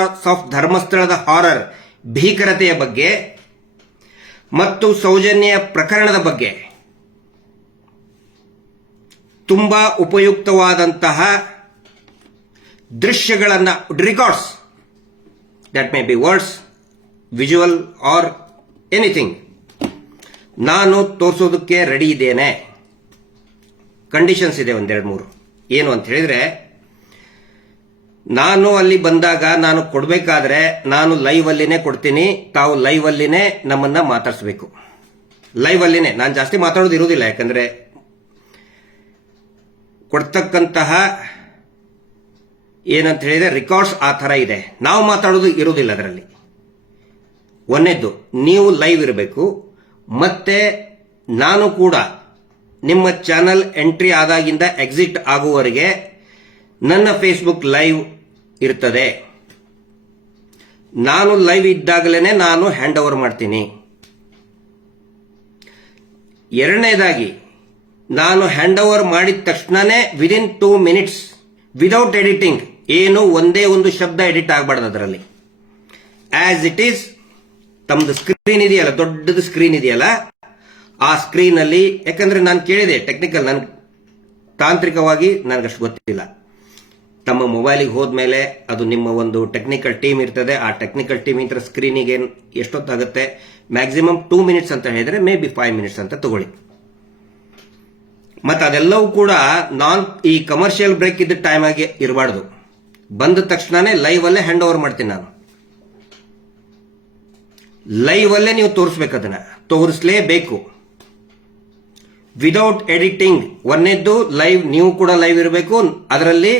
of ಧರ್ಮಸ್ಥಳದ horror ಭೀಕರತೆಯ ಬಗ್ಗೆ ಮತ್ತು ಸೌಜನ್ಯ ಪ್ರಕರಣದ ಬಗ್ಗೆ ತುಂಬಾ ಉಪಯುಕ್ತವಾದಂತಹ ದೃಶ್ಯಗಳನ್ನು records that may be words visual or anything ನಾನು ತೋರಿಸೋದಕ್ಕೆ ರೆಡಿ ಇದ್ದೇನೆ ಕಂಡೀಷನ್ಸ್ ಇದೆ ಒಂದೆರಡು ಮೂರು ಏನು ಅಂತ ಹೇಳಿದ್ರೆ ನಾನು ಅಲ್ಲಿ ಬಂದಾಗ ನಾನು ಕೊಡಬೇಕಾದ್ರೆ ನಾನು ಲೈವ್ ಅಲ್ಲಿನೇ ಕೊಡ್ತೀನಿ ತಾವು ಲೈವ್ ಅಲ್ಲಿನೇ ನಮ್ಮನ್ನ ಮಾತಾಡಿಸ್ಬೇಕು ಲೈವ್ ಅಲ್ಲಿನೇ ನಾನು ಜಾಸ್ತಿ ಮಾತಾಡೋದು ಇರುವುದಿಲ್ಲ ಯಾಕಂದ್ರೆ ಕೊಡ್ತಕ್ಕಂತಹ ಏನಂತ ಹೇಳಿದ್ರೆ ರೆಕಾರ್ಡ್ಸ್ ಆ ಥರ ಇದೆ ನಾವು ಮಾತಾಡೋದು ಇರುವುದಿಲ್ಲ ಅದರಲ್ಲಿ ಒಂದೇದು ನೀವು ಲೈವ್ ಇರಬೇಕು ಮತ್ತೆ ನಾನು ಕೂಡ ನಿಮ್ಮ ಚಾನಲ್ ಎಂಟ್ರಿ ಆದಾಗಿಂದ ಎಕ್ಸಿಟ್ ಆಗುವವರೆಗೆ ನನ್ನ ಫೇಸ್ಬುಕ್ ಲೈವ್ ಇರ್ತದೆ ನಾನು ಲೈವ್ ಇದ್ದಾಗಲೇ ನಾನು ಹ್ಯಾಂಡ್ ಓವರ್ ಮಾಡ್ತೀನಿ ಎರಡನೇದಾಗಿ ನಾನು ಹ್ಯಾಂಡ್ ಓವರ್ ಮಾಡಿದ ತಕ್ಷಣನೇ within two minutes without editing ಏನು ಒಂದೇ ಒಂದು ಶಬ್ದ ಎಡಿಟ್ ಆಗಬಾರ್ದು ಅದರಲ್ಲಿ ಆಸ್ ಇಟ್ ಈಸ್ ತಮ್ಮದು ಸ್ಕ್ರೀನ್ ಇದೆಯಲ್ಲ ದೊಡ್ಡದು ಸ್ಕ್ರೀನ್ ಇದೆಯಲ್ಲ ಆ ಸ್ಕ್ರೀನ್ ಅಲ್ಲಿ ಯಾಕಂದ್ರೆ ನಾನು ಕೇಳಿದೆ ಟೆಕ್ನಿಕಲ್ ನನ್ ತಾಂತ್ರಿಕವಾಗಿ ನನಗಷ್ಟು ಗೊತ್ತಿಲ್ಲ ತಮ್ಮ ಮೊಬೈಲಿಗೆ ಹೋದ್ಮೇಲೆ ಅದು ನಿಮ್ಮ ಒಂದು ಟೆಕ್ನಿಕಲ್ ಟೀಮ್ ಇರ್ತದೆ ಆ ಟೆಕ್ನಿಕಲ್ ಟೀಮ್ ಇಂತರ ಸ್ಕ್ರೀನಿಗೆ ಎಷ್ಟೊತ್ತಾಗುತ್ತೆ ಮ್ಯಾಕ್ಸಿಮಮ್ ಟೂ ಮಿನಿಟ್ಸ್ ಅಂತ ಹೇಳಿದ್ರೆ ಮೇ ಬಿ ಫೈವ್ ಮಿನಿಟ್ಸ್ ಅಂತ ತಗೊಳ್ಳಿ ಮತ್ತೆ ಅದೆಲ್ಲವೂ ಕೂಡ ನಾನ್ ಈ ಕಮರ್ಷಿಯಲ್ ಬ್ರೇಕ್ ಇದ್ದ ಟೈಮ್ ಆಗಿ ಇರಬಾರ್ದು ಬಂದ ತಕ್ಷಣನೇ ಲೈವ್ ಅಲ್ಲೇ ಹ್ಯಾಂಡ್ ಓವರ್ ಮಾಡ್ತೀನಿ ನಾನು ಲೈವ್ ಅಲ್ಲೇ ನೀವು ತೋರಿಸ್ಬೇಕು ಅದನ್ನ ತೋರಿಸಲೇಬೇಕು ವಿದೌಟ್ ಎಡಿಟಿಂಗ್ ಒಂದೇದ್ದು ಲೈವ್ ನೀವು ಕೂಡ ಲೈವ್ ಇರಬೇಕು ಅದರಲ್ಲಿ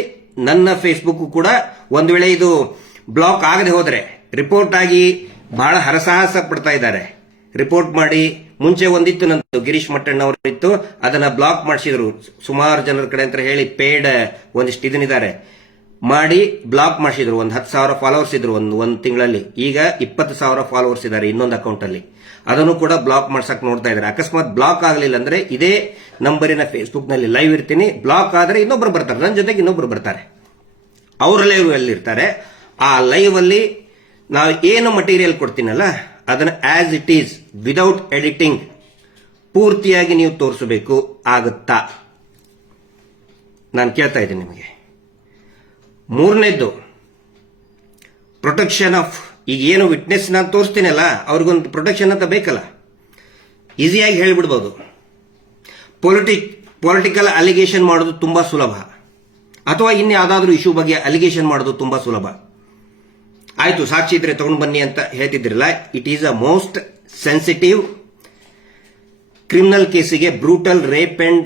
ನನ್ನ ಫೇಸ್ಬುಕ್ ಕೂಡ ಒಂದ್ ವೇಳೆ ಇದು ಬ್ಲಾಕ್ ಆಗದೆ ಹೋದ್ರೆ ರಿಪೋರ್ಟ್ ಆಗಿ ಬಹಳ ಹರಸಾಹಸ ಪಡ್ತಾ ಇದ್ದಾರೆ ರಿಪೋರ್ಟ್ ಮಾಡಿ ಮುಂಚೆ ಒಂದಿತ್ತು ನಂದು ಗಿರೀಶ್ ಮಟ್ಟಣ್ಣ ಅವರು ಇತ್ತು ಅದನ್ನ ಬ್ಲಾಕ್ ಮಾಡಿಸಿದ್ರು ಸುಮಾರು ಜನರ ಕಡೆ ಅಂತ ಹೇಳಿ ಪೇಡ್ ಒಂದಿಷ್ಟು ಇದನ್ನಿದ್ದಾರೆ ಮಾಡಿ ಬ್ಲಾಕ್ ಮಾಡಿಸಿದ್ರು ಒಂದು ಹತ್ತು ಸಾವಿರ ಫಾಲೋವರ್ಸ್ ಇದ್ರು ಒಂದು ಒಂದ್ ತಿಂಗಳಲ್ಲಿ ಈಗ ಇಪ್ಪತ್ತು ಸಾವಿರ ಫಾಲೋವರ್ಸ್ ಇದ್ದಾರೆ ಇನ್ನೊಂದು ಅಕೌಂಟಲ್ಲಿ ಅದನ್ನು ಕೂಡ ಬ್ಲಾಕ್ ಮಾಡ್ಸಕ್ ನೋಡ್ತಾ ಇದ್ದಾರೆ ಅಕಸ್ಮಾತ್ ಬ್ಲಾಕ್ ಆಗಲಿಲ್ಲ ಅಂದ್ರೆ ಇದೇ ನಂಬರಿನ ಫೇಸ್ಬುಕ್ ನಲ್ಲಿ ಲೈವ್ ಇರ್ತೀನಿ ಬ್ಲಾಕ್ ಆದರೆ ಇನ್ನೊಬ್ರು ಬರ್ತಾರೆ ನನ್ನ ಜೊತೆಗೆ ಇನ್ನೊಬ್ರು ಬರ್ತಾರೆ ಅವರ ಲೈವ್ ಅಲ್ಲಿ ಇರ್ತಾರೆ ಆ ಲೈವ್ ಅಲ್ಲಿ ನಾವು ಏನು ಮಟೀರಿಯಲ್ ಕೊಡ್ತೀನಲ್ಲ ಅದನ್ನು as it is without editing ಪೂರ್ತಿಯಾಗಿ ನೀವು ತೋರಿಸಬೇಕು ಆಗುತ್ತಾ ನಾನು ಕೇಳ್ತಾ ಇದ್ದೀನಿ ನಿಮಗೆ ಮೂರನೇದ್ದು ಪ್ರೊಟೆಕ್ಷನ್ ಆಫ್ ಈಗ ಏನು ವಿಟ್ನೆಸ್ ನಾನು ತೋರಿಸ್ತೀನಲ್ಲ ಅವ್ರಿಗೊಂದು ಪ್ರೊಟೆಕ್ಷನ್ ಅಂತ ಬೇಕಲ್ಲ ಈಸಿಯಾಗಿ ಹೇಳಿಬಿಡ್ಬೋದು ಪೊಲಿಟಿಕ್ ಪೊಲಿಟಿಕಲ್ ಅಲಿಗೇಷನ್ ಮಾಡೋದು ತುಂಬ ಸುಲಭ ಅಥವಾ ಇನ್ನು ಯಾವುದಾದ್ರೂ ಇಶ್ಯೂ ಬಗ್ಗೆ ಅಲಿಗೇಷನ್ ಮಾಡೋದು ತುಂಬ ಸುಲಭ ಆಯಿತು ಸಾಕ್ಷಿ ಇದ್ರೆ ತಗೊಂಡು ಬನ್ನಿ ಅಂತ ಹೇಳ್ತಿದ್ರಲ್ಲ it is a most sensitive criminal ಕೇಸಿಗೆ brutal rape and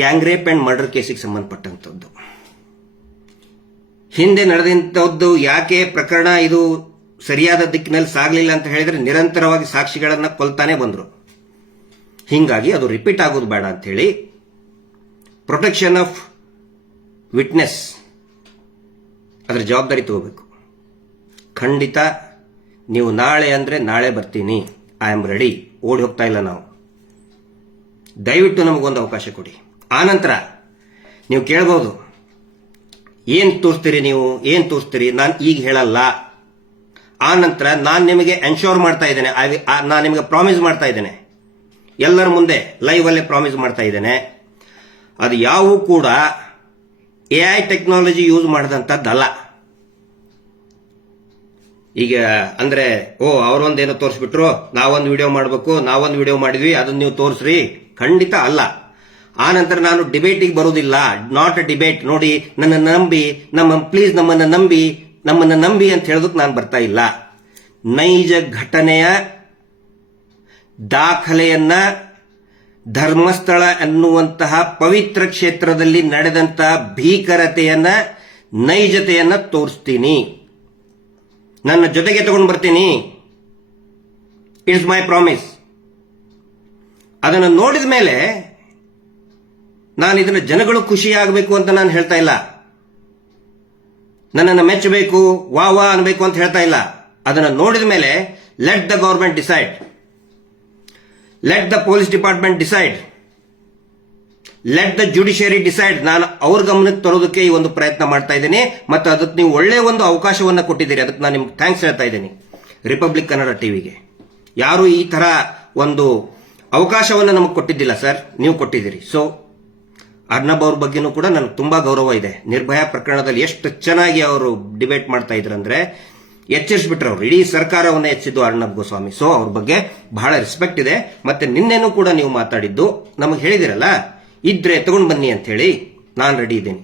gang rape and murder ಕೇಸಿಗೆ ಸಂಬಂಧಪಟ್ಟಂಥದ್ದು ಹಿಂದೆ ನಡೆದಂಥದ್ದು ಯಾಕೆ ಪ್ರಕರಣ ಇದು ಸರಿಯಾದ ದಿಕ್ಕಿನಲ್ಲಿ ಸಾಗಲಿಲ್ಲ ಅಂತ ಹೇಳಿದ್ರೆ ನಿರಂತರವಾಗಿ ಸಾಕ್ಷಿಗಳನ್ನು ಕೊಲ್ತಾನೆ ಬಂದರು ಹೀಗಾಗಿ ಅದು ರಿಪೀಟ್ ಆಗೋದು ಬೇಡ ಅಂತ ಹೇಳಿ ಪ್ರೊಟೆಕ್ಷನ್ ಆಫ್ ವಿಟ್ನೆಸ್ ಅದರ ಜವಾಬ್ದಾರಿ ತಗೋಬೇಕು ಖಂಡಿತ ನೀವು ನಾಳೆ ಅಂದರೆ ನಾಳೆ ಬರ್ತೀನಿ ಐ ಆಮ್ ರೆಡಿ ಓಡಿ ಹೋಗ್ತಾ ಇಲ್ಲ ನಾವು ದಯವಿಟ್ಟು ನಮಗೊಂದು ಅವಕಾಶ ಕೊಡಿ ಆನಂತರ ನೀವು ಕೇಳ್ಬೋದು ಏನು ತೋರಿಸ್ತೀರಿ ನೀವು ಏನು ತೋರಿಸ್ತೀರಿ ನಾನು ಈಗ ಹೇಳಲ್ಲ ಆ ನಂತರ ನಾನು ನಿಮಗೆ ಎನ್ಶೋರ್ ಮಾಡ್ತಾ ಇದ್ದೇನೆ ನಾನು ನಿಮಗೆ ಪ್ರಾಮಿಸ್ ಮಾಡ್ತಾ ಇದ್ದೇನೆ ಎಲ್ಲರ ಮುಂದೆ ಲೈವ್ ಅಲ್ಲೇ ಪ್ರಾಮಿಸ್ ಮಾಡ್ತಾ ಇದ್ದೇನೆ ಅದು ಯಾವು ಕೂಡ ಎ ಐ ಟೆಕ್ನಾಲಜಿ ಯೂಸ್ ಮಾಡಿದಂಥದ್ದಲ್ಲ ಈಗ ಅಂದ್ರೆ ಓ ಏನೋ ತೋರಿಸ್ಬಿಟ್ರು ನಾವೊಂದು ವಿಡಿಯೋ ಮಾಡಬೇಕು ನಾವೊಂದು ವಿಡಿಯೋ ಮಾಡಿದ್ವಿ ಅದನ್ನ ನೀವು ತೋರಿಸ್ರಿ ಖಂಡಿತ ಅಲ್ಲ ಆ ನಂತರ ನಾನು ಡಿಬೇಟಿಗೆ ಬರೋದಿಲ್ಲ ನಾಟ್ ಅ ಡಿಬೇಟ್ ನೋಡಿ ನನ್ನ ನಂಬಿ ನಮ್ಮ ಪ್ಲೀಸ್ ನಮ್ಮನ್ನು ನಂಬಿ ನಮ್ಮನ್ನು ನಂಬಿ ಅಂತ ಹೇಳೋದಕ್ಕೆ ನಾನು ಬರ್ತಾ ಇಲ್ಲ ನೈಜ ಘಟನೆಯ ದಾಖಲೆಯನ್ನ ಧರ್ಮಸ್ಥಳ ಅನ್ನುವಂತಹ ಪವಿತ್ರ ಕ್ಷೇತ್ರದಲ್ಲಿ ನಡೆದಂತಹ ಭೀಕರತೆಯನ್ನ ನೈಜತೆಯನ್ನ ತೋರಿಸ್ತೀನಿ ನನ್ನ ಜೊತೆಗೆ ತಗೊಂಡು ಬರ್ತೀನಿ ಇಟ್ಸ್ ಮೈ ಪ್ರಾಮಿಸ್ ಅದನ್ನು ನೋಡಿದ ಮೇಲೆ ನಾನು ಇದನ್ನು ಜನಗಳು ಖುಷಿಯಾಗಬೇಕು ಅಂತ ನಾನು ಹೇಳ್ತಾ ಇಲ್ಲ ನನ್ನನ್ನು ಮೆಚ್ಚಬೇಕು ವಾ ವಾ ಅನ್ಬೇಕು ಅಂತ ಹೇಳ್ತಾ ಇಲ್ಲ ಅದನ್ನು ನೋಡಿದ ಮೇಲೆ let the government decide let the police department decide let the judiciary decide ನಾನು ಅವ್ರ ಗಮನಕ್ಕೆ ತರೋದಕ್ಕೆ ಈ ಒಂದು ಪ್ರಯತ್ನ ಮಾಡ್ತಾ ಇದ್ದೀನಿ ಮತ್ತು ಅದಕ್ಕೆ ನೀವು ಒಳ್ಳೆಯ ಒಂದು ಅವಕಾಶವನ್ನು ಕೊಟ್ಟಿದ್ದೀರಿ ಅದಕ್ಕೆ ನಾನು ನಿಮ್ಗೆ ಥ್ಯಾಂಕ್ಸ್ ಹೇಳ್ತಾ ಇದ್ದೀನಿ ರಿಪಬ್ಲಿಕ್ ಕನ್ನಡ ಟಿವಿಗೆ ಯಾರು ಈ ತರ ಒಂದು ಅವಕಾಶವನ್ನು ನಮಗೆ ಕೊಟ್ಟಿದ್ದಿಲ್ಲ ಸರ್ ನೀವು ಕೊಟ್ಟಿದ್ದೀರಿ ಸೊ ಅರ್ನಬ್ ಅವ್ರ ಬಗ್ಗೆನೂ ಕೂಡ ನನಗೆ ತುಂಬಾ ಗೌರವ ಇದೆ ನಿರ್ಭಯಾ ಪ್ರಕರಣದಲ್ಲಿ ಎಷ್ಟು ಚೆನ್ನಾಗಿ ಅವರು ಡಿಬೇಟ್ ಮಾಡ್ತಾ ಇದ್ರಂದ್ರೆ ಎಚ್ಚರಿಸ್ಬಿಟ್ರೆ ಅವ್ರು ಇಡೀ ಸರ್ಕಾರವನ್ನ ಹೆಚ್ಚಿದ್ದು ಅರ್ಣಬ್ ಗೋಸ್ವಾಮಿ ಸೊ ಅವ್ರ ಬಗ್ಗೆ ಬಹಳ ರೆಸ್ಪೆಕ್ಟ್ ಇದೆ ಮತ್ತೆ ನಿನ್ನೆನೂ ಕೂಡ ನೀವು ಮಾತಾಡಿದ್ದು ನಮಗೆ ಹೇಳಿದಿರಲ್ಲ ಇದ್ರೆ ತಗೊಂಡ್ ಬನ್ನಿ ಅಂತ ಹೇಳಿ ನಾನು ರೆಡಿ ಇದ್ದೀನಿ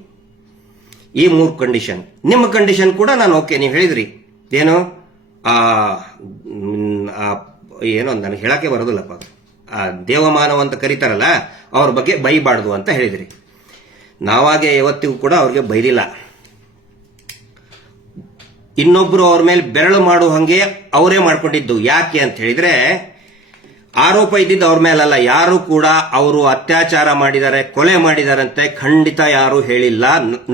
ಈ ಮೂರು ಕಂಡೀಷನ್ ನಿಮ್ಮ ಕಂಡೀಷನ್ ಕೂಡ ನಾನು ಓಕೆ ನೀವು ಹೇಳಿದ್ರಿ ಏನು ಆ ಏನೋ ನನಗೆ ಹೇಳಕ್ಕೆ ಬರೋದಿಲ್ಲಪ್ಪ ದೇವಮಾನವ ಅಂತ ಕರೀತಾರಲ್ಲ ಅವ್ರ ಬಗ್ಗೆ ಬೈಬಾರ್ದು ಅಂತ ಹೇಳಿದ್ರಿ ನಾವಾಗೆ ಯಾವತ್ತಿಗೂ ಕೂಡ ಅವ್ರಿಗೆ ಬೈದಿಲ್ಲ ಇನ್ನೊಬ್ಬರು ಅವ್ರ ಮೇಲೆ ಬೆರಳು ಮಾಡುವ ಹಾಗೆ ಅವರೇ ಮಾಡ್ಕೊಂಡಿದ್ದು ಯಾಕೆ ಅಂತ ಹೇಳಿದ್ರೆ ಆರೋಪ ಇದ್ದಿದ್ದು ಅವ್ರ ಮೇಲಲ್ಲ ಯಾರು ಕೂಡ ಅವರು ಅತ್ಯಾಚಾರ ಮಾಡಿದ್ದಾರೆ ಕೊಲೆ ಮಾಡಿದಾರಂತೆ ಖಂಡಿತ ಯಾರು ಹೇಳಿಲ್ಲ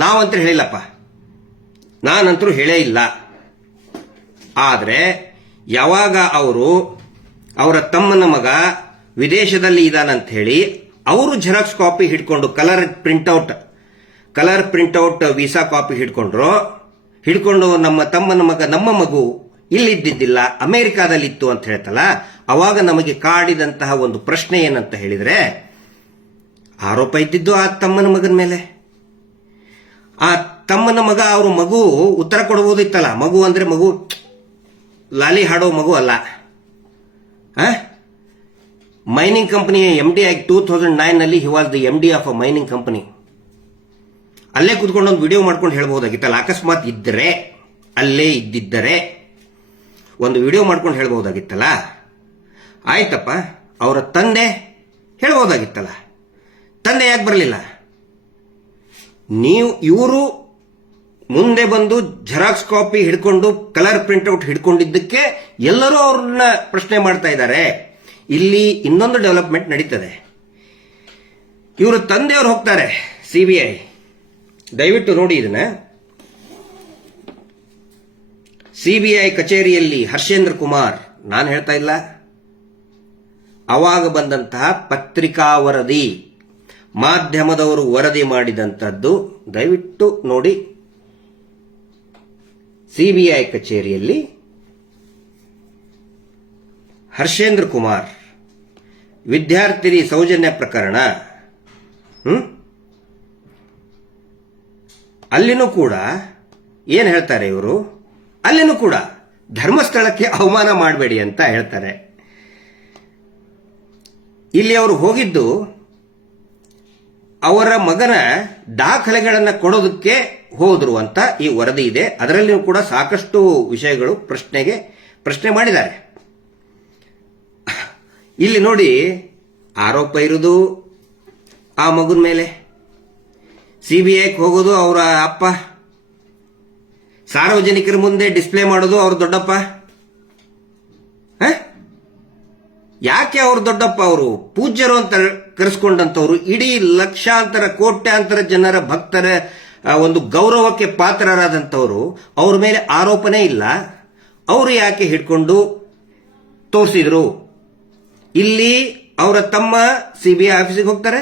ನಾವಂತ ಹೇಳಿಲ್ಲಪ್ಪ ನಾನಂತರೂ ಹೇಳೇ ಇಲ್ಲ ಆದರೆ ಯಾವಾಗ ಅವರು ಅವರ ತಮ್ಮನ ಮಗ ವಿದೇಶದಲ್ಲಿ ಇದಾನಂತ ಹೇಳಿ ಅವರು ಜೆರಾಕ್ಸ್ ಕಾಪಿ ಹಿಡ್ಕೊಂಡು colour printout colour printout visa copy ಹಿಡ್ಕೊಂಡ್ರು ಹಿಡ್ಕೊಂಡು ನಮ್ಮ ತಮ್ಮನ ಮಗ ನಮ್ಮ ಮಗು ಇಲ್ಲಿದ್ದಿದ್ದಿಲ್ಲ ಇತ್ತು ಅಂತ ಹೇಳ್ತಲ್ಲ ಅವಾಗ ನಮಗೆ ಕಾಡಿದಂತಹ ಒಂದು ಪ್ರಶ್ನೆ ಏನಂತ ಹೇಳಿದರೆ ಆರೋಪ ಇದ್ದಿದ್ದು ಆ ತಮ್ಮನ ಮಗನ ಮೇಲೆ ಆ ತಮ್ಮನ ಮಗ ಅವ್ರ ಮಗು ಉತ್ತರ ಕೊಡಬಹುದಿತ್ತಲ್ಲ ಮಗು ಅಂದರೆ ಮಗು ಲಾಲಿ ಹಾಡೋ ಮಗು ಅಲ್ಲ ಆ ಮೈನಿಂಗ್ ಕಂಪನಿಯ ಎಂ ಡಿ ಆಗಿ ಟೂ ತೌಸಂಡ್ ನೈನ್ ಅಲ್ಲಿ he was the M D of a mining company ಅಲ್ಲೇ ಕುತ್ಕೊಂಡು ಒಂದು ವಿಡಿಯೋ ಮಾಡ್ಕೊಂಡು ಹೇಳ್ಬಹುದಾಗಿತ್ತಲ್ಲ ಅಕಸ್ಮಾತ್ ಇದ್ದರೆ ಅಲ್ಲೇ ಇದ್ದಿದ್ದರೆ ಒಂದು ವಿಡಿಯೋ ಮಾಡ್ಕೊಂಡು ಹೇಳ್ಬಹುದಾಗಿತ್ತಲ್ಲ ಆಯ್ತಪ್ಪ ಅವರ ತಂದೆ ಹೇಳಬಹುದಾಗಿತ್ತಲ್ಲ ತಂದೆ ಯಾಕೆ ಬರಲಿಲ್ಲ ನೀವು ಇವರು ಮುಂದೆ ಬಂದು ಜೆರಾಕ್ಸ್ ಕಾಪಿ ಹಿಡ್ಕೊಂಡು ಕಲರ್ ಪ್ರಿಂಟ್ಔಟ್ ಹಿಡ್ಕೊಂಡಿದ್ದಕ್ಕೆ ಎಲ್ಲರೂ ಅವ್ರನ್ನ ಪ್ರಶ್ನೆ ಮಾಡ್ತಾ ಇದ್ದಾರೆ ಇಲ್ಲಿ ಇನ್ನೊಂದು ಡೆವಲಪ್ಮೆಂಟ್ ನಡೀತದೆ ಇವರು ತಂದೆಯವರು ಹೋಗ್ತಾರೆ ಸಿ ಬಿ ಐ ದಯವಿಟ್ಟು ನೋಡಿ ಇದನ್ನ ಸಿ ಬಿ ಐ ಕಚೇರಿಯಲ್ಲಿ ಹರ್ಷೇಂದ್ರ ಕುಮಾರ್ ನಾನು ಹೇಳ್ತಾ ಇಲ್ಲ ಅವಾಗ ಬಂದಂತಹ ಪತ್ರಿಕಾ ವರದಿ ಮಾಧ್ಯಮದವರು ವರದಿ ಮಾಡಿದಂಥದ್ದು ದಯವಿಟ್ಟು ನೋಡಿ ಸಿಬಿಐ ಕಚೇರಿಯಲ್ಲಿ ಹರ್ಷೇಂದ್ರ ಕುಮಾರ್ ವಿದ್ಯಾರ್ಥಿನಿ ಸೌಜನ್ಯ ಪ್ರಕರಣ ಅಲ್ಲಿನೂ ಕೂಡ ಏನು ಹೇಳ್ತಾರೆ ಇವರು ಅಲ್ಲಿನೂ ಕೂಡ ಧರ್ಮಸ್ಥಳಕ್ಕೆ ಅವಮಾನ ಮಾಡಬೇಡಿ ಅಂತ ಹೇಳ್ತಾರೆ ಇಲ್ಲಿ ಅವರು ಹೋಗಿದ್ದು ಅವರ ಮಗನ ದಾಖಲೆಗಳನ್ನು ಕೊಡೋದಕ್ಕೆ ಹೋದರು ಅಂತ ಈ ವರದಿ ಇದೆ ಅದರಲ್ಲಿಯೂ ಕೂಡ ಸಾಕಷ್ಟು ವಿಷಯಗಳು ಪ್ರಶ್ನೆಗೆ ಪ್ರಶ್ನೆ ಮಾಡಿದ್ದಾರೆ ಇಲ್ಲಿ ನೋಡಿ ಆರೋಪ ಇರೋದು ಆ ಮಗುನ ಮೇಲೆ ಸಿ ಬಿ ಐಗೆ ಹೋಗೋದು ಅವರ ಅಪ್ಪ ಸಾರ್ವಜನಿಕರ ಮುಂದೆ ಡಿಸ್ಪ್ಲೇ ಮಾಡೋದು ಅವ್ರ ದೊಡ್ಡಪ್ಪ ಯಾಕೆ ಅವ್ರ ದೊಡ್ಡಪ್ಪ ಅವರು ಪೂಜ್ಯರು ಅಂತ ಕರೆಸ್ಕೊಂಡಂತವ್ರು ಇಡೀ ಲಕ್ಷಾಂತರ ಕೋಟ್ಯಾಂತರ ಜನರ ಭಕ್ತರ ಒಂದು ಗೌರವಕ್ಕೆ ಪಾತ್ರರಾದಂಥವ್ರು ಅವ್ರ ಮೇಲೆ ಆರೋಪನೇ ಇಲ್ಲ ಅವರು ಯಾಕೆ ಹಿಡ್ಕೊಂಡು ತೋರಿಸಿದ್ರು ಇಲ್ಲಿ ಅವರ ತಮ್ಮ ಸಿಬಿಐ ಆಫೀಸಿಗೆ ಹೋಗ್ತಾರೆ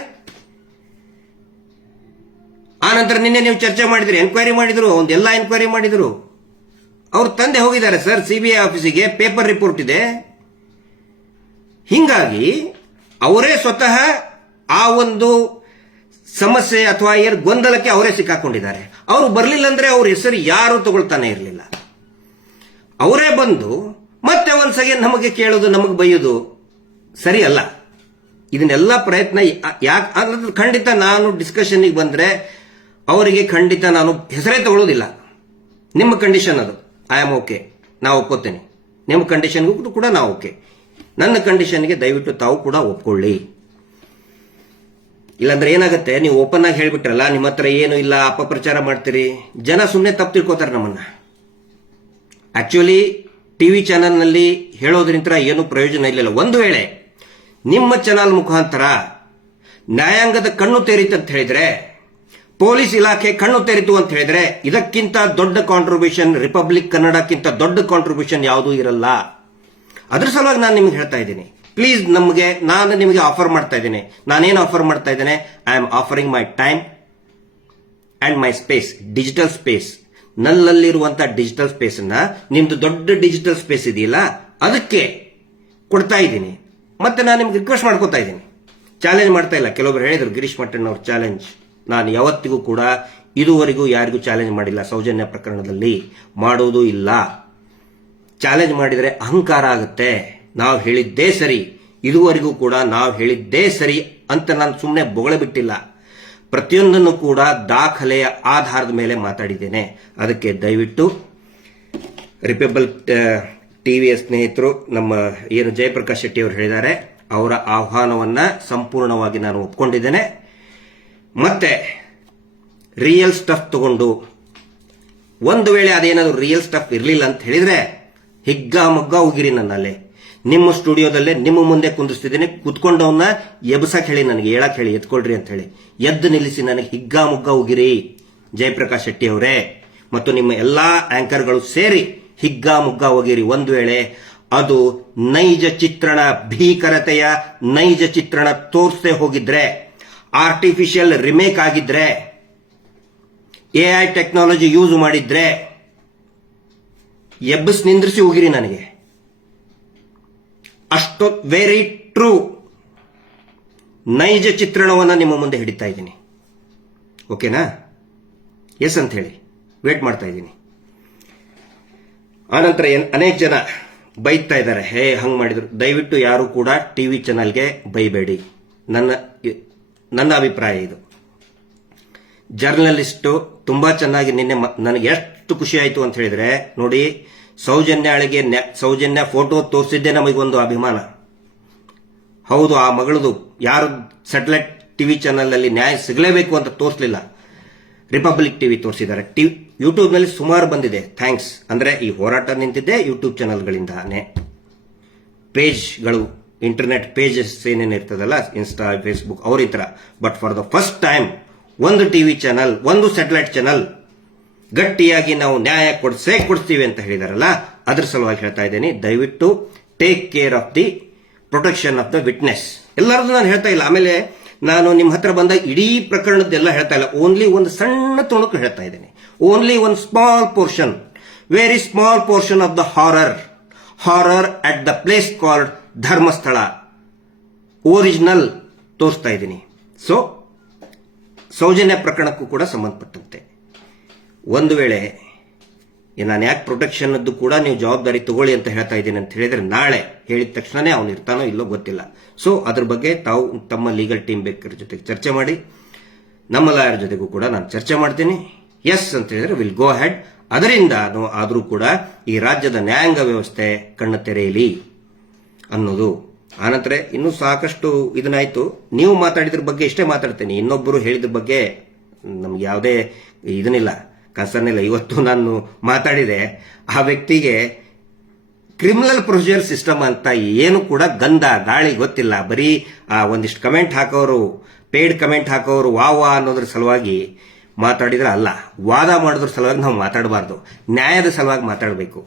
ಆ ನಂತರ ನಿನ್ನೆ ನೀವು ಚರ್ಚೆ ಮಾಡಿದ್ರಿ ಎನ್ಕ್ವೈರಿ ಮಾಡಿದ್ರು ಒಂದೆಲ್ಲ ಎನ್ಕ್ವೈರಿ ಮಾಡಿದ್ರು ಅವ್ರ ತಂದೆ ಹೋಗಿದ್ದಾರೆ ಸರ್ ಸಿಬಿಐ ಆಫೀಸಿಗೆ ಪೇಪರ್ ರಿಪೋರ್ಟ್ ಇದೆ ಹಿಂಗಾಗಿ ಅವರೇ ಸ್ವತಃ ಆ ಒಂದು ಸಮಸ್ಯೆ ಅಥವಾ ಏರ್ ಗೊಂದಲಕ್ಕೆ ಅವರೇ ಸಿಕ್ಕಾಕೊಂಡಿದ್ದಾರೆ ಅವರು ಬರಲಿಲ್ಲ ಅಂದ್ರೆ ಅವ್ರ ಹೆಸರು ಯಾರು ತಗೊಳ್ತಾನೆ ಇರಲಿಲ್ಲ ಅವರೇ ಬಂದು ಮತ್ತೆ ಒಂದ್ಸಗೆ ನಮಗೆ ಕೇಳೋದು ನಮಗೆ ಬೈಯೋದು ಸರಿಯಲ್ಲ ಇದನ್ನೆಲ್ಲ ಪ್ರಯತ್ನ ಯಾಕೆ ಖಂಡಿತ ನಾನು ಡಿಸ್ಕಷನ್ಗೆ ಬಂದರೆ ಅವರಿಗೆ ಖಂಡಿತ ನಾನು ಹೆಸರೇ ತಗೊಳ್ಳೋದಿಲ್ಲ ನಿಮ್ಮ ಕಂಡೀಷನ್ ಅದು ಐ ಆಮ್ ಓಕೆ ನಾವು ಒಪ್ಕೋತೇನೆ ನಿಮ್ಮ ಕಂಡೀಷನ್ಗೂ ಕೂಡ ನಾವು ಓಕೆ ನನ್ನ ಕಂಡೀಷನ್ಗೆ ದಯವಿಟ್ಟು ತಾವು ಕೂಡ ಒಪ್ಕೊಳ್ಳಿ ಇಲ್ಲಾಂದ್ರೆ ಏನಾಗುತ್ತೆ ನೀವು ಓಪನ್ ಆಗಿ ಹೇಳಿಬಿಟ್ರಲ್ಲ ನಿಮ್ಮ ಹತ್ರ ಏನು ಇಲ್ಲ ಅಪಪ್ರಚಾರ ಮಾಡ್ತೀರಿ ಜನ ಸುಮ್ಮನೆ ತಪ್ಪು ತಿಳ್ಕೋತಾರೆ ನಮ್ಮನ್ನ ಆಕ್ಚುಲಿ ಟಿವಿ ಚಾನೆಲ್ನಲ್ಲಿ ಹೇಳೋದ್ರಿಂತ ಏನು ಪ್ರಯೋಜನ ಇಲ್ಲ ಒಂದು ವೇಳೆ ನಿಮ್ಮ ಚಾನಲ್ ಮುಖಾಂತರ ನ್ಯಾಯಾಂಗದ ಕಣ್ಣು ತೆರೀತು ಅಂತ ಹೇಳಿದ್ರೆ ಪೊಲೀಸ್ ಇಲಾಖೆ ಕಣ್ಣು ತೆರೀತು ಅಂತ ಹೇಳಿದ್ರೆ ಇದಕ್ಕಿಂತ ದೊಡ್ಡ ಕಾಂಟ್ರಿಬ್ಯೂಷನ್ ರಿಪಬ್ಲಿಕ್ ಕನ್ನಡಕ್ಕಿಂತ ದೊಡ್ಡ ಕಾಂಟ್ರಿಬ್ಯೂಷನ್ ಯಾವುದೂ ಇರಲ್ಲ ಅದ್ರ ಸಲುವಾಗಿ ನಾನು ನಿಮ್ಗೆ ಹೇಳ್ತಾ ಇದ್ದೀನಿ ಪ್ಲೀಸ್ ನಮಗೆ ನಾನು ನಿಮಗೆ ಆಫರ್ ಮಾಡ್ತಾ ಇದ್ದೇನೆ ನಾನೇನು ಆಫರ್ ಮಾಡ್ತಾ ಇದ್ದೇನೆ I am offering my time and my space digital space ನನ್ನಲ್ಲಿರುವಂತಹ digital space ಅನ್ನ ನಿಮ್ದು ದೊಡ್ಡ ಡಿಜಿಟಲ್ ಸ್ಪೇಸ್ ಇದೆಯಲ್ಲ ಅದಕ್ಕೆ ಕೊಡ್ತಾ ಇದ್ದೀನಿ ಮತ್ತೆ ನಾನು ನಿಮ್ಗೆ ರಿಕ್ವೆಸ್ಟ್ ಮಾಡ್ಕೊತಾ ಇದ್ದೀನಿ ಚಾಲೆಂಜ್ ಮಾಡ್ತಾ ಇಲ್ಲ ಕೆಲವೊಬ್ರು ಹೇಳಿದ್ರು ಗಿರೀಶ್ ಅವ್ರ ಚಾಲೆಂಜ್ ನಾನು ಯಾವತ್ತಿಗೂ ಕೂಡ ಇದುವರೆಗೂ ಯಾರಿಗೂ ಚಾಲೆಂಜ್ ಮಾಡಿಲ್ಲ ಸೌಜನ್ಯ ಪ್ರಕರಣದಲ್ಲಿ ಮಾಡೋದು ಇಲ್ಲ ಚಾಲೆಂಜ್ ಮಾಡಿದರೆ ಅಹಂಕಾರ ಆಗುತ್ತೆ ನಾವು ಹೇಳಿದ್ದೇ ಸರಿ ಇದುವರೆಗೂ ಕೂಡ ನಾವು ಹೇಳಿದ್ದೇ ಸರಿ ಅಂತ ನಾನು ಸುಮ್ಮನೆ ಬೊಗಳ ಬಿಟ್ಟಿಲ್ಲ ಪ್ರತಿಯೊಂದನ್ನು ಕೂಡ ದಾಖಲೆಯ ಆಧಾರದ ಮೇಲೆ ಮಾತಾಡಿದ್ದೇನೆ ಅದಕ್ಕೆ ದಯವಿಟ್ಟು ರಿಪೇಬಲ್ ಟಿ ವಿಯ ಸ್ನೇಹಿತರು ನಮ್ಮ ಏನು ಜಯಪ್ರಕಾಶ್ ಶೆಟ್ಟಿ ಅವರು ಹೇಳಿದ್ದಾರೆ ಅವರ ಆಹ್ವಾನವನ್ನ ಸಂಪೂರ್ಣವಾಗಿ ನಾನು ಒಪ್ಕೊಂಡಿದ್ದೇನೆ ಮತ್ತೆ ರಿಯಲ್ ಸ್ಟಫ್ ತಗೊಂಡು ಒಂದು ವೇಳೆ ಅದೇನಾದರೂ ರಿಯಲ್ ಸ್ಟಫ್ ಇರಲಿಲ್ಲ ಅಂತ ಹೇಳಿದರೆ ಮಗ್ಗ ಉಗಿರಿ ನನ್ನಲ್ಲಿ ನಿಮ್ಮ ಸ್ಟುಡಿಯೋದಲ್ಲೇ ನಿಮ್ಮ ಮುಂದೆ ಕುಂದಿಸ್ತಿದ್ದೀನಿ ಕುತ್ಕೊಂಡವನ್ನ ಎಬ್ಸಕ್ ಹೇಳಿ ನನಗೆ ಹೇಳಕ್ ಹೇಳಿ ಎತ್ಕೊಳ್ರಿ ಅಂತ ಹೇಳಿ ಎದ್ದು ನಿಲ್ಲಿಸಿ ನನಗೆ ಹಿಗ್ಗಾಮುಗ್ಗ ಉಗಿರಿ ಜಯಪ್ರಕಾಶ್ ಶೆಟ್ಟಿ ಅವರೇ ಮತ್ತು ನಿಮ್ಮ ಎಲ್ಲಾ ಆಂಕರ್ಗಳು ಸೇರಿ ಮುಗ್ಗಾ ಹೋಗಿರಿ ಒಂದು ವೇಳೆ ಅದು ನೈಜ ಚಿತ್ರಣ ಭೀಕರತೆಯ ನೈಜ ಚಿತ್ರಣ ತೋರಿಸೇ ಹೋಗಿದ್ರೆ ಆರ್ಟಿಫಿಷಿಯಲ್ ರಿಮೇಕ್ ಆಗಿದ್ರೆ ಐ ಟೆಕ್ನಾಲಜಿ ಯೂಸ್ ಮಾಡಿದ್ರೆ ಎಬ್ಬಸ್ ನಿಂದ್ರಿಸಿ ಹೋಗಿರಿ ನನಗೆ ಅಷ್ಟು ವೆರಿ ಟ್ರೂ ನೈಜ ಚಿತ್ರಣವನ್ನು ನಿಮ್ಮ ಮುಂದೆ ಹಿಡಿತಾ ಇದ್ದೀನಿ ಓಕೆನಾ ಎಸ್ ಅಂತ ಹೇಳಿ ವೇಟ್ ಮಾಡ್ತಾ ಇದ್ದೀನಿ ಆನಂತರ ಅನೇಕ ಜನ ಬೈತಾ ಇದ್ದಾರೆ ಹೇ ಹಂಗ್ ಮಾಡಿದ್ರು ದಯವಿಟ್ಟು ಯಾರು ಕೂಡ ಟಿವಿ ವಿ ಚಾನಲ್ಗೆ ಬೈಬೇಡಿ ನನ್ನ ನನ್ನ ಅಭಿಪ್ರಾಯ ಇದು ಜರ್ನಲಿಸ್ಟ್ ತುಂಬಾ ಚೆನ್ನಾಗಿ ನಿನ್ನೆ ನನಗೆ ಎಷ್ಟು ಖುಷಿ ಆಯಿತು ಅಂತ ಹೇಳಿದ್ರೆ ನೋಡಿ ಸೌಜನ್ಯಾಳಿಗೆ ಸೌಜನ್ಯ ಫೋಟೋ ತೋರಿಸಿದ್ದೇ ನಮಗೊಂದು ಅಭಿಮಾನ ಹೌದು ಆ ಮಗಳದು ಯಾರು ಸ್ಯಾಟಲೈಟ್ ಟಿವಿ ವಿ ಚಾನಲಲ್ಲಿ ನ್ಯಾಯ ಸಿಗಲೇಬೇಕು ಅಂತ ತೋರಿಸಲಿಲ್ಲ ರಿಪಬ್ಲಿಕ್ ಟಿವಿ ತೋರಿಸಿದ್ದಾರೆ ಟಿವಿ ಯೂಟ್ಯೂಬ್ನಲ್ಲಿ ಸುಮಾರು ಬಂದಿದೆ ಥ್ಯಾಂಕ್ಸ್ ಅಂದರೆ ಈ ಹೋರಾಟ ನಿಂತಿದೆ ಯೂಟ್ಯೂಬ್ ಚಾನಲ್ಗಳಿಂದಾನೆ ಪೇಜ್ಗಳು ಇಂಟರ್ನೆಟ್ ಪೇಜಸ್ ಏನೇನು ಇರ್ತದಲ್ಲ ಇನ್ಸ್ಟಾ ಫೇಸ್ಬುಕ್ ಅವ್ರ ಥರ but for the first time ಒಂದು ಟಿವಿ ಚಾನಲ್ ಒಂದು ಸ್ಯಾಟಲೈಟ್ ಚಾನಲ್ ಗಟ್ಟಿಯಾಗಿ ನಾವು ನ್ಯಾಯ ಕೊಡ್ಸೇ ಕೊಡ್ತೀವಿ ಅಂತ ಹೇಳಿದಾರಲ್ಲ ಅದ್ರ ಸಲುವಾಗಿ ಹೇಳ್ತಾ ಇದ್ದೀನಿ ದಯವಿಟ್ಟು take care of the protection of the witness ಎಲ್ಲರದ್ದು ನಾನು ಹೇಳ್ತಾ ಇಲ್ಲ ಆಮೇಲೆ ನಾನು ನಿಮ್ಮ ಹತ್ರ ಬಂದ ಇಡೀ ಪ್ರಕರಣದ್ದೆಲ್ಲ ಹೇಳ್ತಾ ಇಲ್ಲ ಓನ್ಲಿ ಒಂದು ಸಣ್ಣ ತುಣುಕು ಹೇಳ್ತಾ ಇದ್ದೇನೆ ಓನ್ಲಿ ಒಂದು small portion very small portion of the horror horror at the place called Dharmasthala original ತೋರಿಸ್ತಾ ಇದ್ದೀನಿ ಸೊ ಸೌಜನ್ಯ ಪ್ರಕರಣಕ್ಕೂ ಕೂಡ ಸಂಬಂಧಪಟ್ಟಂತೆ ಒಂದು ವೇಳೆ ನಾನು ಯಾಕೆ ಪ್ರೊಟೆಕ್ಷನ್ನದ್ದು ಕೂಡ ನೀವು ಜವಾಬ್ದಾರಿ ತಗೊಳ್ಳಿ ಅಂತ ಹೇಳ್ತಾ ಇದ್ದೀನಿ ಅಂತ ಹೇಳಿದ್ರೆ ನಾಳೆ ಹೇಳಿದ ತಕ್ಷಣನೇ ಅವನು ಇರ್ತಾನೋ ಇಲ್ಲೋ ಗೊತ್ತಿಲ್ಲ ಸೊ ಅದ್ರ ಬಗ್ಗೆ ತಾವು ತಮ್ಮ ಲೀಗಲ್ ಟೀಮ್ ಬೇಕರ್ ಜೊತೆಗೆ ಚರ್ಚೆ ಮಾಡಿ ನಮ್ಮ ಲಾಯರ್ ಜೊತೆಗೂ ಕೂಡ ನಾನು ಚರ್ಚೆ ಮಾಡ್ತೀನಿ ಎಸ್ ಅಂತ ಹೇಳಿದ್ರೆ ವಿಲ್ ಗೋ ಹ್ಯಾಡ್ ಅದರಿಂದ ಆದರೂ ಕೂಡ ಈ ರಾಜ್ಯದ ನ್ಯಾಯಾಂಗ ವ್ಯವಸ್ಥೆ ಕಣ್ಣು ತೆರೆಯಲಿ ಅನ್ನೋದು ಆನಂತರ ಇನ್ನೂ ಸಾಕಷ್ಟು ಇದನ್ನಾಯ್ತು ನೀವು ಮಾತಾಡಿದ್ರ ಬಗ್ಗೆ ಇಷ್ಟೇ ಮಾತಾಡ್ತೀನಿ ಇನ್ನೊಬ್ಬರು ಹೇಳಿದ ಬಗ್ಗೆ ನಮ್ಗೆ ಯಾವುದೇ ಇದನ್ನಿಲ್ಲ ಕಸನಿಲ್ಲ ಇವತ್ತು ನಾನು ಮಾತಾಡಿದೆ ಆ ವ್ಯಕ್ತಿಗೆ ಕ್ರಿಮಿನಲ್ ಪ್ರೊಸೀಜರ್ ಸಿಸ್ಟಮ್ ಅಂತ ಏನು ಕೂಡ ಗಂಧ ಗಾಳಿ ಗೊತ್ತಿಲ್ಲ ಬರೀ ಆ ಒಂದಿಷ್ಟು ಕಮೆಂಟ್ ಹಾಕೋರು ಪೇಯ್ಡ್ ಕಮೆಂಟ್ ಹಾಕೋರು ವಾ ವಾ ಅನ್ನೋದ್ರ ಸಲುವಾಗಿ ಮಾತಾಡಿದ್ರೆ ಅಲ್ಲ ವಾದ ಮಾಡೋದ್ರ ಸಲುವಾಗಿ ನಾವು ಮಾತಾಡಬಾರ್ದು ನ್ಯಾಯದ ಸಲುವಾಗಿ ಮಾತಾಡಬೇಕು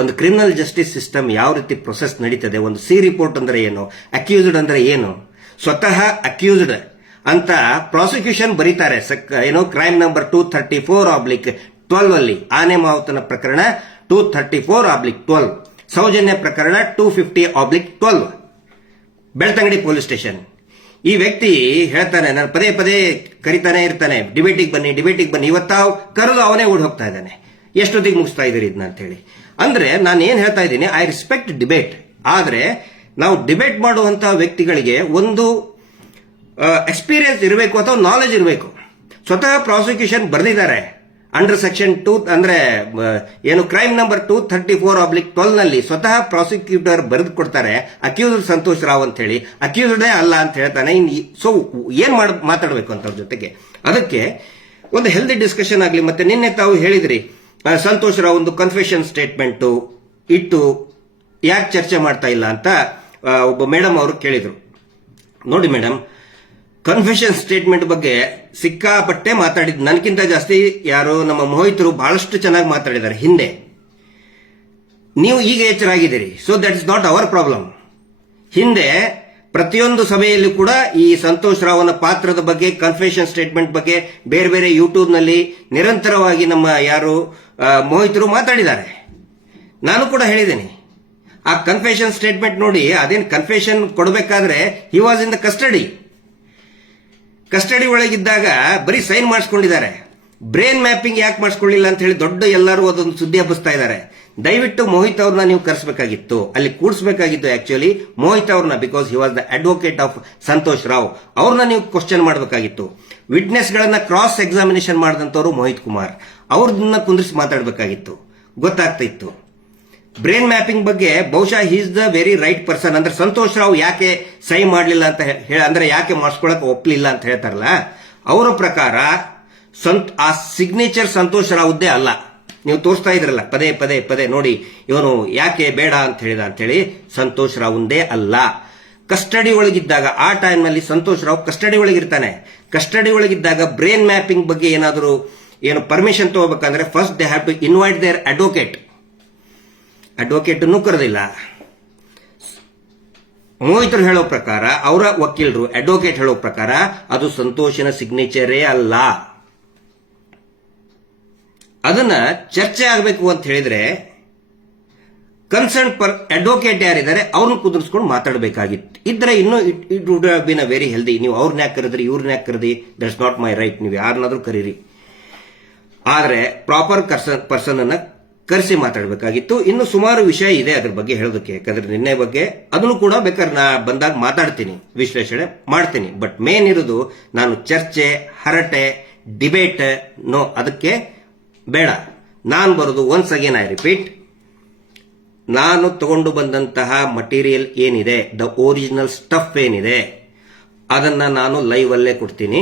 ಒಂದು ಕ್ರಿಮಿನಲ್ ಜಸ್ಟಿಸ್ ಸಿಸ್ಟಮ್ ಯಾವ ರೀತಿ ಪ್ರೊಸೆಸ್ ನಡೀತದೆ ಒಂದು ಸಿ ರಿಪೋರ್ಟ್ ಅಂದರೆ ಏನು ಅಕ್ಯೂಸ್ಡ್ ಅಂದರೆ ಏನು ಸ್ವತಃ ಅಕ್ಯೂಸ್ಡ್ ಅಂತ ಪ್ರಾಸಿಕ್ಯೂಷನ್ ಬರೀತಾರೆ ಏನೋ crime number two thirty four oblique twelve ಅಲ್ಲಿ ಆನೆ ಮಾವುತನ ಪ್ರಕರಣ two thirty four oblique twelve Soujanya ಪ್ರಕರಣ two fifty oblique twelve Belthangady police station ಈ ವ್ಯಕ್ತಿ ಹೇಳ್ತಾನೆ ನಾನು ಪದೇ ಪದೇ ಕರಿತಾನೆ ಇರ್ತಾನೆ ಡಿಬೇಟಿಗೆ ಬನ್ನಿ ಡಿಬೇಟಿಗೆ ಬನ್ನಿ ಇವತ್ತ ಕರೆದು ಅವನೇ ಓಡ್ ಹೋಗ್ತಾ ಇದ್ದಾನೆ ಎಷ್ಟೊತ್ತಿಗೆ ಮುಗಿಸ್ತಾ ಇದ್ದೀರಿ ಇದನ್ನ ಅಂತ ಹೇಳಿ ಅಂದ್ರೆ ನಾನು ಏನ್ ಹೇಳ್ತಾ ಇದ್ದೀನಿ ಐ ರೆಸ್ಪೆಕ್ಟ್ ಡಿಬೇಟ್ ಆದ್ರೆ ನಾವು ಡಿಬೇಟ್ ಮಾಡುವಂತಹ ವ್ಯಕ್ತಿಗಳಿಗೆ ಒಂದು ಎಕ್ಸ್ಪೀರಿಯನ್ಸ್ ಇರಬೇಕು ಅಥವಾ ನಾಲೆಜ್ ಇರಬೇಕು ಸ್ವತಃ ಪ್ರಾಸಿಕ್ಯೂಷನ್ ಬರೆದಿದ್ದಾರೆ ಅಂಡರ್ ಸೆಕ್ಷನ್ ಟೂ ಅಂದ್ರೆ ಏನು crime number two thirty four oblique twelve ನಲ್ಲಿ ಸ್ವತಃ ಪ್ರಾಸಿಕ್ಯೂಟರ್ ಬರೆದು ಕೊಡ್ತಾರೆ ಅಕ್ಯೂಸ್ಡ್ ಸಂತೋಷ್ ರಾವ್ ಅಂತ ಹೇಳಿ ಅಕ್ಯೂಸ್ಡೇ ಅಲ್ಲ ಅಂತ ಹೇಳ್ತಾನೆ ಇನ್ ಸೊ ಏನ್ ಮಾಡ ಮಾತಾಡಬೇಕು ಅಂತ ಜೊತೆಗೆ ಅದಕ್ಕೆ ಒಂದು ಹೆಲ್ದಿ ಡಿಸ್ಕಷನ್ ಆಗಲಿ ಮತ್ತೆ ನಿನ್ನೆ ತಾವು ಹೇಳಿದ್ರಿ ಸಂತೋಷ್ ರಾವ್ ಒಂದು ಕನ್ಫೆಷನ್ ಸ್ಟೇಟ್ಮೆಂಟ್ ಇಟ್ಟು ಯಾಕೆ ಚರ್ಚೆ ಮಾಡ್ತಾ ಇಲ್ಲ ಅಂತ ಒಬ್ಬ ಮೇಡಮ್ ಅವರು ಕೇಳಿದ್ರು ನೋಡಿ ಮೇಡಮ್ ಕನ್ಫೆಷನ್ ಸ್ಟೇಟ್ಮೆಂಟ್ ಬಗ್ಗೆ ಸಿಕ್ಕಾಪಟ್ಟೆ ಮಾತಾಡಿದ್ ನನಗಿಂತ ಜಾಸ್ತಿ ಯಾರು ನಮ್ಮ ಮೋಹಿತರು ಬಹಳಷ್ಟು ಚೆನ್ನಾಗಿ ಮಾತಾಡಿದ್ದಾರೆ ಹಿಂದೆ ನೀವು ಈಗ ಎಚ್ಚರಾಗಿದ್ದೀರಿ so that is not our problem ಹಿಂದೆ ಪ್ರತಿಯೊಂದು ಸಭೆಯಲ್ಲಿ ಕೂಡ ಈ ಸಂತೋಷ್ ರಾವ್ನ ಪಾತ್ರದ ಬಗ್ಗೆ ಕನ್ಫೆಷನ್ ಸ್ಟೇಟ್ಮೆಂಟ್ ಬಗ್ಗೆ ಬೇರೆ ಬೇರೆ ಯೂಟ್ಯೂಬ್ನಲ್ಲಿ ನಿರಂತರವಾಗಿ ನಮ್ಮ ಯಾರು ಮೋಹಿತರು ಮಾತಾಡಿದ್ದಾರೆ ನಾನು ಕೂಡ ಹೇಳಿದ್ದೀನಿ ಆ ಕನ್ಫೆಷನ್ ಸ್ಟೇಟ್ಮೆಂಟ್ ನೋಡಿ ಅದೇನು ಕನ್ಫೆಷನ್ ಕೊಡಬೇಕಾದ್ರೆ he was in the custody custody ಒಳಗಿದ್ದಾಗ ಬರೀ ಸೈನ್ ಮಾಡಿಸ್ಕೊಂಡಿದ್ದಾರೆ ಬ್ರೈನ್ ಮ್ಯಾಪಿಂಗ್ ಯಾಕೆ ಮಾಡಿಸ್ಕೊಳ್ಳಿಲ್ಲ ಅಂತ ಹೇಳಿ ದೊಡ್ಡ ಎಲ್ಲರೂ ಅದೊಂದು ಸುದ್ದಿ ಹಬ್ಬಿಸ್ತಾ ಇದ್ದಾರೆ ದಯವಿಟ್ಟು ಮೋಹಿತ್ ಅವ್ರನ್ನ ನೀವು ಕರೆಸಬೇಕಾಗಿತ್ತು ಅಲ್ಲಿ ಕೂಡಿಸಬೇಕಾಗಿತ್ತು ಆಕ್ಚುಲಿ ಮೋಹಿತ್ ಅವ್ರನ್ನ because he was the advocate of Santosh Rao ಅವ್ರನ್ನ ನೀವು ಕ್ವಶನ್ ಮಾಡಬೇಕಾಗಿತ್ತು ವಿಟ್ನೆಸ್ ಗಳನ್ನ ಕ್ರಾಸ್ ಎಕ್ಸಾಮಿನೇಷನ್ ಮಾಡಿದಂಥವ್ರು ಮೋಹಿತ್ ಕುಮಾರ್ ಅವ್ರದನ್ನ ಕುಂದ್ರಿಸಿ ಮಾತಾಡಬೇಕಾಗಿತ್ತು ಗೊತ್ತಾಗ್ತಾ ಇತ್ತು ಬ್ರೈನ್ ಮ್ಯಾಪಿಂಗ್ ಬಗ್ಗೆ ಬಹುಶಃ is the very right person ಅಂದ್ರೆ ಸಂತೋಷ್ ರಾವ್ ಯಾಕೆ ಸಹಿ ಮಾಡಲಿಲ್ಲ ಅಂತ ಹೇಳ ಅಂದ್ರೆ ಯಾಕೆ ಮಾಡಿಸ್ಕೊಳಕ್ ಒಪ್ಲಿಲ್ಲ ಅಂತ ಹೇಳ್ತಾರಲ್ಲ ಅವರ ಪ್ರಕಾರ ಸಂತ ಆ ಸಿಗ್ನೇಚರ್ ಸಂತೋಷ್ ರಾವ್ದೇ ಅಲ್ಲ ನೀವು ತೋರಿಸ್ತಾ ಇದ್ರಲ್ಲ ಪದೇ ಪದೇ ಪದೇ ನೋಡಿ ಇವನು ಯಾಕೆ ಬೇಡ ಅಂತ ಹೇಳಿದ ಅಂತ ಹೇಳಿ ಸಂತೋಷ್ ರಾವ್ದೇ ಅಲ್ಲ ಕಸ್ಟಡಿ ಒಳಗಿದ್ದಾಗ ಆ ಟೈಮ್ನಲ್ಲಿ ಸಂತೋಷ್ ರಾವ್ ಕಸ್ಟಡಿ ಒಳಗಿರ್ತಾನೆ ಕಸ್ಟಡಿ ಒಳಗಿದ್ದಾಗ ಬ್ರೈನ್ ಮ್ಯಾಪಿಂಗ್ ಬಗ್ಗೆ ಏನಾದರೂ ಏನು permission ತಗೋಬೇಕಂದ್ರೆ first they have to invite their advocate advocate ಕರೆದಿಲ್ಲ ಮೋಹಿತರು ಹೇಳೋ ಪ್ರಕಾರ ಅವರ ವಕೀಲರು ಅಡ್ವೊಕೇಟ್ ಹೇಳೋ ಪ್ರಕಾರ ಅದು ಸಂತೋಷನ ಸಿಗ್ನೇಚರೇ ಅಲ್ಲ ಅದನ್ನ ಚರ್ಚೆ ಆಗಬೇಕು ಅಂತ ಹೇಳಿದ್ರೆ ಕನ್ಸರ್ನ್ ಪರ್ ಅಡ್ವೊಕೇಟ್ ಯಾರಿದ್ದಾರೆ ಅವ್ರನ್ನ ಕುದುರಿಸ್ಕೊಂಡು ಮಾತಾಡಬೇಕಾಗಿತ್ತು ಇದ್ರೆ ಇನ್ನೂ it it would been a very healthy ನೀವು ಅವ್ರನ್ನ ಯಾಕೆ ಕರೆದ್ರಿ ಇವ್ರನ್ನ ಯಾಕೆ ಕರೆದಿ ದಟ್ಸ್ ನಾಟ್ ಮೈ ರೈಟ್ ನೀವು ಯಾರನ್ನಾದ್ರೂ ಕರೀರಿ ಆದರೆ ಪ್ರಾಪರ್ ಕರ್ಸನ್ ಪರ್ಸನ್ ಅನ್ನ ಕರೆಸಿ ಮಾತಾಡಬೇಕಾಗಿತ್ತು ಇನ್ನು ಸುಮಾರು ವಿಷಯ ಇದೆ ಅದ್ರ ಬಗ್ಗೆ ಹೇಳೋದಕ್ಕೆ ಯಾಕಂದ್ರೆ ನಿನ್ನೆ ಬಗ್ಗೆ ಅದನ್ನು ಕೂಡ ಬೇಕಾದ್ರೆ ನಾ ಬಂದಾಗ ಮಾತಾಡ್ತೀನಿ ವಿಶ್ಲೇಷಣೆ ಮಾಡ್ತೀನಿ ಬಟ್ ಮೇನ್ ಇರೋದು ನಾನು ಚರ್ಚೆ ಹರಟೆ ಡಿಬೇಟ್ ನೋ ಅದಕ್ಕೆ ಬೇಡ ನಾನು ಬರೋದು ಒನ್ಸ್ ಅಗೇನ್ ಐ ರಿಪೀಟ್ ನಾನು ತಗೊಂಡು ಬಂದಂತಹ ಮಟೀರಿಯಲ್ ಏನಿದೆ ದ ಓರಿಜಿನಲ್ ಸ್ಟಫ್ ಏನಿದೆ ಅದನ್ನು ನಾನು ಲೈವಲ್ಲೇ ಕೊಡ್ತೀನಿ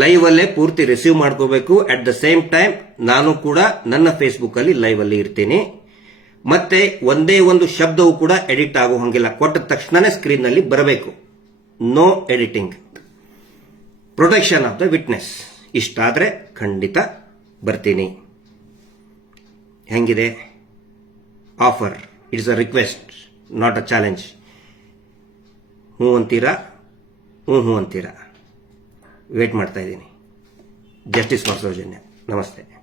ಲೈವ್ ಅಲ್ಲೇ ಪೂರ್ತಿ ರಿಸೀವ್ ಮಾಡ್ಕೋಬೇಕು ಅಟ್ ದ ಸೇಮ್ ಟೈಮ್ ನಾನು ಕೂಡ ನನ್ನ ಫೇಸ್ಬುಕ್ ಅಲ್ಲಿ ಲೈವ್ ಅಲ್ಲಿ ಇರ್ತೀನಿ ಮತ್ತೆ ಒಂದೇ ಒಂದು ಶಬ್ದವು ಕೂಡ ಎಡಿಟ್ ಆಗೋ ಹಂಗಿಲ್ಲ ಕೊಟ್ಟ ತಕ್ಷಣ ಸ್ಕ್ರೀನ್ ನಲ್ಲಿ ಬರಬೇಕು no editing protection of the witness ಇಷ್ಟಾದ್ರೆ ಖಂಡಿತ ಬರ್ತೀನಿ ಹೆಂಗಿದೆ offer it's a request not a challenge ಹ್ಞೂ ಅಂತೀರಾ ಹ್ಞೂ ಹ್ಞೂ ಅಂತೀರಾ ವೇಟ್ ಮಾಡ್ತಾ ಇದ್ದೀನಿ ಜಸ್ಟಿಸ್ ಫಾರ್ ನಮಸ್ತೆ